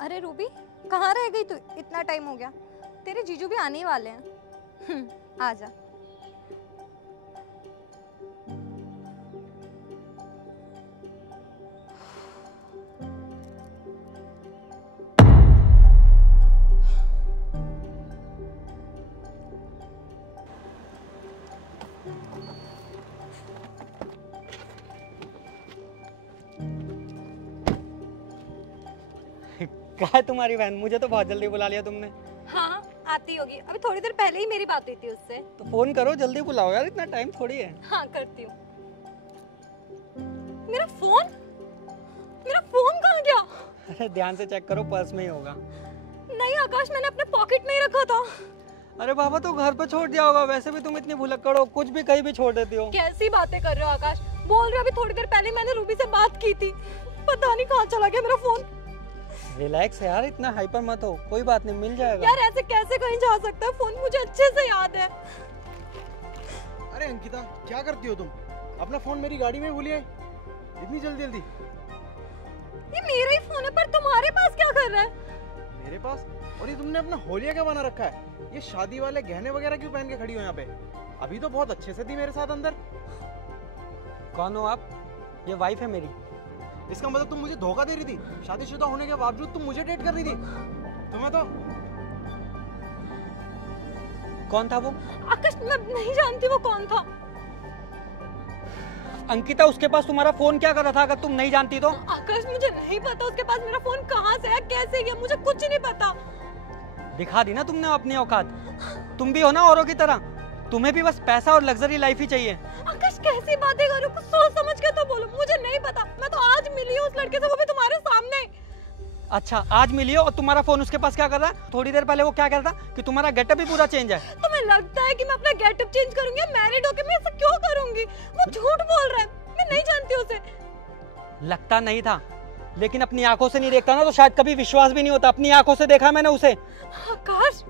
अरे रूबी, कहाँ रह गई तू? इतना टाइम हो गया, तेरे जीजू भी आने ही वाले हैं। आ जा। क्या है तुम्हारी बहन? मुझे तो बहुत जल्दी बुला लिया तुमने। हाँ, आती होगी। अभी थोड़ी देर पहले ही मेरी बात हुई थी उससे। तो फोन करो, जल्दी बुलाओ यार, इतना टाइम थोड़ी है। हाँ, करती हूँ। मेरा फोन कहाँ गया? अरे ध्यान से चेक करो, पर्स में ही होगा। नहीं आकाश, मैंने अपने पॉकेट में ही रखा था। अरे बाबा, तो घर पे छोड़ दिया होगा। वैसे भी तुम इतनी भुलक्कड़ हो, कुछ भी कहीं भी छोड़ देती हो। कैसी बातें कर रहे हो आकाश? बोल रहे हो अभी थोड़ी देर पहले मैंने रूबी से बात की थी। पता नहीं कहाँ चला गया मेरा फोन। रिलैक्स यार, इतना हाइपर मत हो, कोई बात नहीं, मिल जाएगा। यार ऐसे कैसे कहीं जा सकता है? फोन मुझे अच्छे से याद है। अरे अंकिता, क्या करती हो तुम? अपना फोन मेरी गाड़ी में भूलिए इतनी जल्दी जल्दी। ये मेरा ही फोन है, पर तुम्हारे पास क्या कर रहा है? मेरे पास? और ये तुमने अपना होलिया क्या बना रखा है? ये शादी वाले गहने वगैरह क्यों पहन के खड़ी हो यहाँ पे? अभी तो बहुत अच्छे से थी मेरे साथ अंदर। कौन हो आप? ये वाइफ है मेरी। इसका मतलब तुम मुझे धोखा दे रही थी? शादीशुदा होने के बावजूद तुम मुझे डेट कर रही थी? तुम्हें तो कौन था वो? आकाश, मैं नहीं जानती वो कौन था। अंकिता, उसके पास तुम्हारा फोन क्या कर रहा था, अगर तुम नहीं जानती तो? आकाश, मुझे नहीं पता उसके पास मेरा फोन कहाँ से है, कैसे गया, मुझे कुछ नहीं पता। दिखा दी ना तुमने अपनी औकात। तुम भी हो ना औरों की तरह, तुम्हें भी बस पैसा और लग्जरी लाइफ ही चाहिए। आकाश, कैसी बातें कर रहे हो? कुछ सोच समझ के तो बोलो। मुझे नहीं पता, मैं तो आज मिली हूँ उस लड़के से, वो भी तुम्हारे सामने। अच्छा, आज मिली हो और तुम्हारा फोन उसके पास क्या कर रहा है? थोड़ी देर पहले वो क्या कह रहा था कि तुम्हारा गेटअप भी पूरा चेंज है। तुम्हें लगता है कि मैं अपना गेटअप चेंज करूंगी? मैरिड होके मैं ऐसा क्यों करूंगी? वो झूठ बोल रहा है, मैं नहीं जानती उसे। लगता नहीं था, लेकिन अपनी आंखों से नहीं देखता ना तो शायद कभी विश्वास भी नहीं होता। अपनी आंखों से देखा मैंने उसे। आकाश,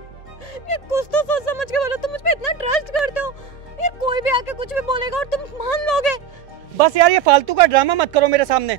ये कुछ तो सोच समझ के बोलो। तुम मुझ पे इतना ट्रस्ट करते हो, ये कोई भी आके कुछ भी बोलेगा और तुम मान लोगे? बस यार, ये फालतू का ड्रामा मत करो मेरे सामने।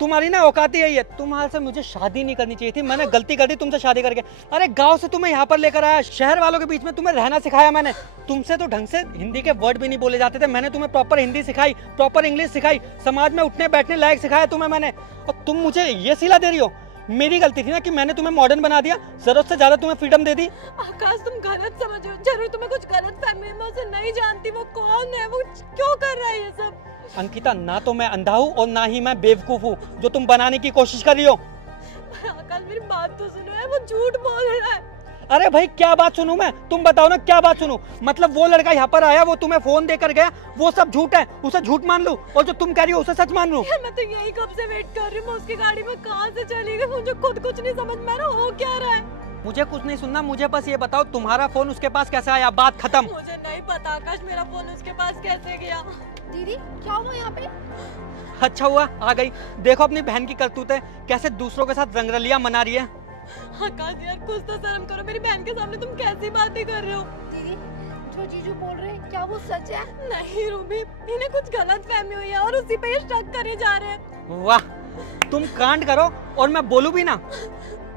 तुम्हारी ना औकात ही यही है। तुम्हारे से मुझे शादी नहीं करनी चाहिए थी, मैंने गलती कर दी तुमसे शादी करके। अरे गांव से तुम्हें यहाँ पर लेकर आया, शहर वालों के बीच में तुम्हें रहना सिखाया मैंने। तुमसे तो ढंग से हिंदी के वर्ड भी नहीं बोले जाते थे, मैंने तुम्हें प्रॉपर हिंदी सिखाई, प्रॉपर इंग्लिश सिखाई, समाज में उठने बैठने लायक सिखाया तुम्हें मैंने। और तुम मुझे ये सिला दे रही हो? मेरी गलती थी ना कि मैंने तुम्हें मॉडर्न बना दिया, जरूरत से ज्यादा तुम्हें फ्रीडम दे दी। आकाश, तुम गलत समझ रहे हो। जरूर तुम्हें कुछ गलत फहमी है, मैं उसे नहीं जानती। वो कौन है, वो क्यों कर रहा है ये सब? अंकिता, ना तो मैं अंधा हूँ और ना ही मैं बेवकूफ हूँ जो तुम बनाने की कोशिश कर रही हो। आकाश, मेरी बात तो सुनो यार, वो झूठ बोल रहा है। अरे भाई, क्या बात सुनूं मैं? तुम बताओ ना, क्या बात सुनूं? मतलब वो लड़का यहाँ पर आया, वो तुम्हें फोन देकर गया, वो सब झूठ है, उसे झूठ मान लूं और जो तुम कह रही हो उसे सच मान लूं? मैं तो यही कब से वेट कर रही हूँ। मैं उसकी गाड़ी में कहाँ से चली गई, मुझे खुद कुछ नहीं समझ में आ रहा हो क्या रहा है। मुझे कुछ नहीं सुनना, मुझे बस ये बताओ तुम्हारा फोन उसके पास कैसे आया? बात खत्म। मुझे नहीं पता आकाश, मेरा फोन उसके पास कैसे गया। दीदी, क्या हुआ यहाँ पे? अच्छा हुआ आ गई। देखो अपनी बहन की करतूतें, कैसे दूसरों के साथ रंगरलियां मना रही है। आकाश यार, कुछ तो शर्म करो। मेरी बहन के सामने तुम कैसी बातें कर रहे हो? दीदी, जो जीजू बोल रहे हैं क्या वो सच है? नहीं रूबी, इन्हें कुछ गलत फहमी हुई है और उसी पे ये शक करे जा रहे हैं। वाह, तुम कांड करो और मैं बोलूं भी ना।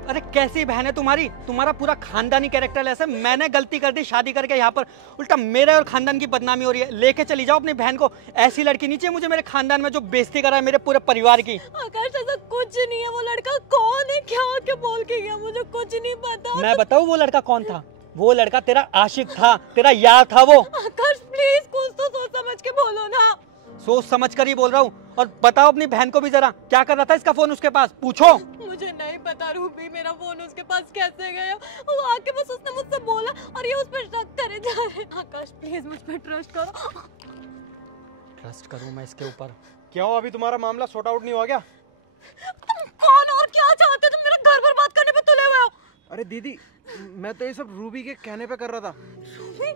अरे कैसी बहन है तुम्हारी, तुम्हारा पूरा खानदानी कैरेक्टर ऐसा। मैंने गलती कर दी शादी करके, यहाँ पर उल्टा मेरे और खानदान की बदनामी हो रही है। लेके चली जाओ अपनी बहन को। ऐसी लड़की नहीं चाहिए मुझे मेरे खानदान में जो बेइज्जती करा है मेरे पूरे परिवार की। आकाश, ऐसा कुछ नहीं है। वो लड़का कौन है, क्या क्या बोल के गया, मुझे कुछ नहीं पता। मैं बताऊं वो लड़का कौन था? वो लड़का तेरा आशिक था, तेरा यार था वो। आकाश प्लीज, कुछ तो सोच समझ के बोलो ना। सोच समझ कर ही बोल रहा हूँ। और बताओ अपनी बहन को भी जरा, क्या कर रहा था इसका फोन उसके पास? पूछो। मुझे नहीं पता रूबी, मेरा फोन उसके पास कैसे गया। वो आके बस उसने मुझसे बोला और ये उस पर शक करे जा रहे हैं। आकाश प्लीज, मुझ पर ट्रस्ट करो। ट्रस्ट करूं मैं इसके ऊपर? क्या हुआ, अभी तुम्हारा मामला सॉर्ट आउट नहीं हुआ क्या? तुम कौन और क्या चाहते हो? तुम मेरा घर बर्बाद करने पे तुले हुए हो। अरे दीदी, मैं तो ये सब रूबी के कहने पे कर रहा था। रूबी,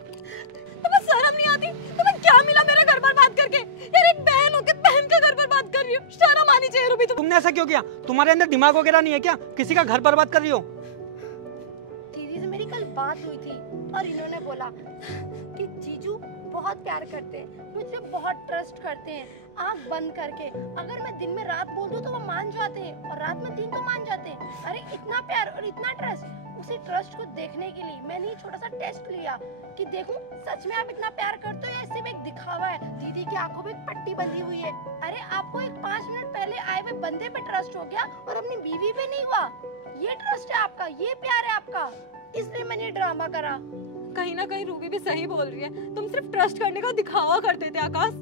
तुम्हें शर्म नहीं आती? तुम्हें क्या मिला मेरा घर बर्बाद करके? यार एक बहन होके बहन का घर बर्बाद कर रही हो, शर्म आनी चाहिए रूबी। तुमने ऐसा क्यों किया? तुम्हारे अंदर दिमाग वगैरह नहीं है क्या? किसी का घर बर्बाद कर रही हो? दीदी से मेरी कल बात हुई थी और इन्होंने बोला कि जीजू बहुत प्यार करते हैं, मुझसे बहुत ट्रस्ट करते हैं। आँख बंद करके अगर मैं दिन में रात बोल दूं तो वो मान जाते हैं और रात में दिन तो मान जाते हैं। अरे इतना प्यार और इतना ट्रस्ट, उसी ट्रस्ट को देखने के लिए मैंने ये छोटा सा टेस्ट लिया कि देखूं सच में आप इतना प्यार करते हो या सिर्फ एक दिखावा है। दीदी की आंखों में एक पट्टी बंधी हुई है। अरे आपको एक 5 मिनट पहले आए हुए बंदे पे ट्रस्ट हो गया और अपनी बीवी पे नहीं हुआ। ये ट्रस्ट है आपका, ये प्यार है आपका, इसलिए मैंने ड्रामा करा। कहीं ना कहीं रूबी भी सही बोल रही है, तुम सिर्फ ट्रस्ट करने का दिखावा करते थे आकाश।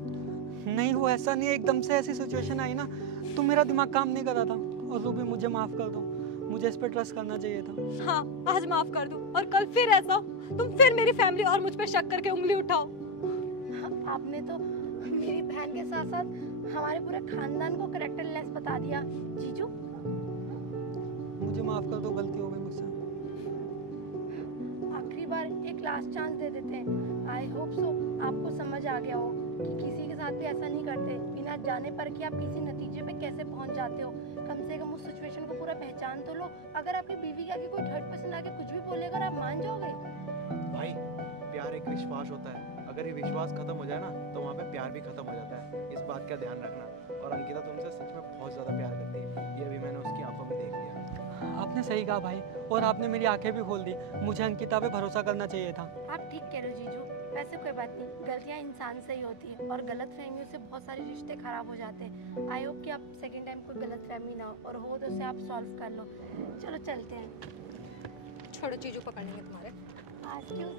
नहीं, वो ऐसा नहीं है, एकदम से ऐसी सिचुएशन आई ना तो मेरा दिमाग काम नहीं कर रहा था। और रूबी मुझे माफ कर दो, मुझे इस पे ट्रस्ट करना चाहिए था। हाँ, आज माफ कर दो और कल फिर ऐसा हो, तुम फिर मेरी फैमिली और मुझ पे शक करके उंगली उठाओ। आपने तो मेरी बहन के साथ साथ हमारे पूरे खानदान को कैरेक्टरलेस बता दिया। जीजू मुझे माफ कर दो, गलती हो गई मुझसे। आखिरी बार एक लास्ट चांस दे देते हैं। आई होप सो आपको समझ आ गया हो कि किसी के साथ भी ऐसा नहीं करते, बिना जाने पर कि आप किसी नतीजे पे कैसे पहुंच जाते हो। कम से कम उस सिचुएशन को पूरा पहचान तो लो। अगर आपकी बीवी के आगे कोई थर्ड पर्सन आके कुछ भी बोलेगा और आप मान जाओगे। भाई प्यार एक विश्वास होता है, अगर ये विश्वास खत्म हो जाए ना तो वहाँ पे प्यार भी खत्म हो जाता है। इस बात का ध्यान रखना। और अंकिता तुमसे सच में बहुत ज़्यादा प्यार करती है, ये भी मैंने उसकी आंखों में देख लिया। आपने सही कहा भाई, और आपने मेरी आंखें भी खोल दी। मुझे अंकिता पे भरोसा करना चाहिए था। आप ठीक कह रहे हो जीजू, वैसे कोई बात नहीं, गलतियाँ इंसान से ही होती है और गलत फहमियों से बहुत सारे रिश्ते खराब हो जाते हैं। आई होप कि आप सेकंड टाइम कोई गलत फहमी ना हो और हो तो उसे आप सॉल्व कर लो। चलो चलते हैं। छोड़ो, जीजू पकड़ लेंगे तुम्हारे। आज क्यों